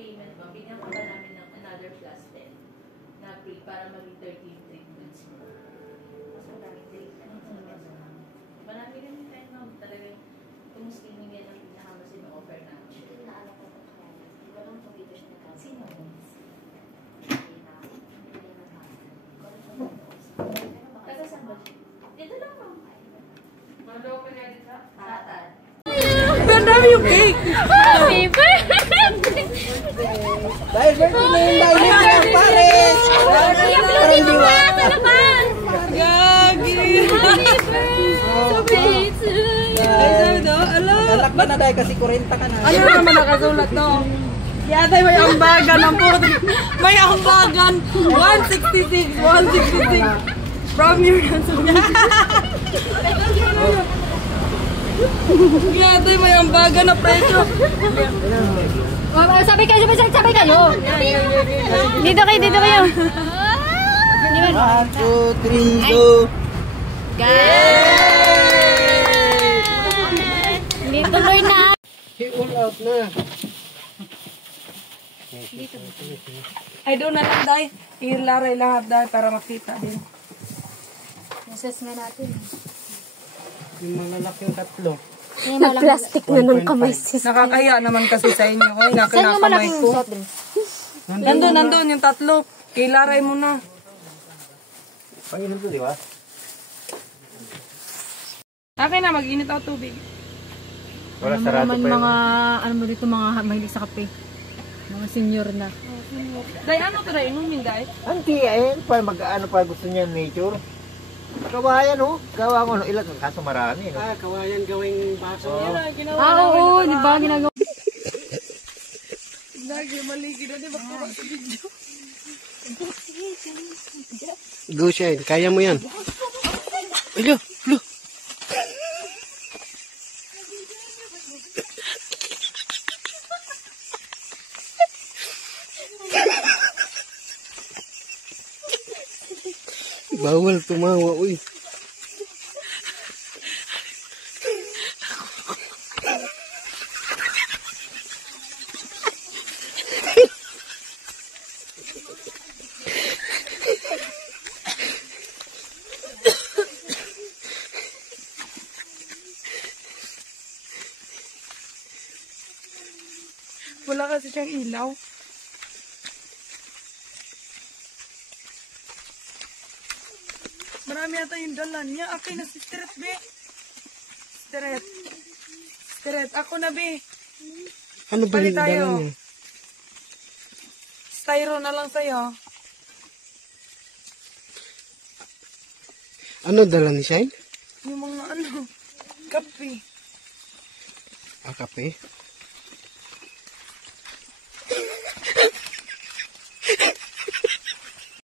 payment mo, binigyan ka ba namin ng another plus 10 na free para maging 13 treatments mo. Mas maraming treatments. Marami rin yung time na talagang itong skinning yan ang pinakamas yung offer namin. Naalala ko ito kaya. Iba lang po dito siya nagkakaroon. Sino? Taga saan ba siya? Dito lang mo. Mando ko niya dito? Satan. Ganda yung cake! Happy birthday! Dahil birthday na yung Dahil Pares! I-uploadin mo nga sa naman! Gagi! Happy birthday to you! Ay, sabi daw, alam! Alak ba na dahil kasi 40 ka na. Ano naman nakasulat to? Kaya tayo may ambagan ng puto. May ambagan! 166! 166! From your ransom. Kaya tayo may ambagan na presyo. Sabay kayo! Sabay kayo! Dito kayo! Dito kayo! 1, 2, 3, go! Hindi tuloy na! All out na. Ay, doon na lang dahil. Ilaray lahat dahil para makita din. Masas nga natin. Yung malalaki yung tatlo. Nag-plastic na ng kamay sis. Nakakaya naman kasi sa inyo. Ay, Saan yung nakinakamay malaking ko. soft drinks? Nandun yung tatlo. Ilaray mo na. Panginom to, di ba? Akin na, mag-init ako tubig. Wala sarado pa yun. Ano mo dito, mga mahilig sa kape. Mga senior na. Dahil ano to na inumin dahil? Anti, pa mag-ano pa gusto niya nature. Kawayan, oh. Gawa ko, ilan kaso marami, no? Kawayan gawing baso. Oo, di ba ginagawa? Lagi maligi na, di ba? Sa video. Go, Shine. Kaya mo yan. Alo, alo. Bawal tumawa, uy. Wala kasi siyang ilaw. Marami yata yung dalan niya. Okay na si Stret, be. Stret, ako na, be. Ano ba Balik yung tayo. dala niya? Styro na lang sa'yo. Ano dala ni Shine? Yung mga ano, kape. Ah, kape?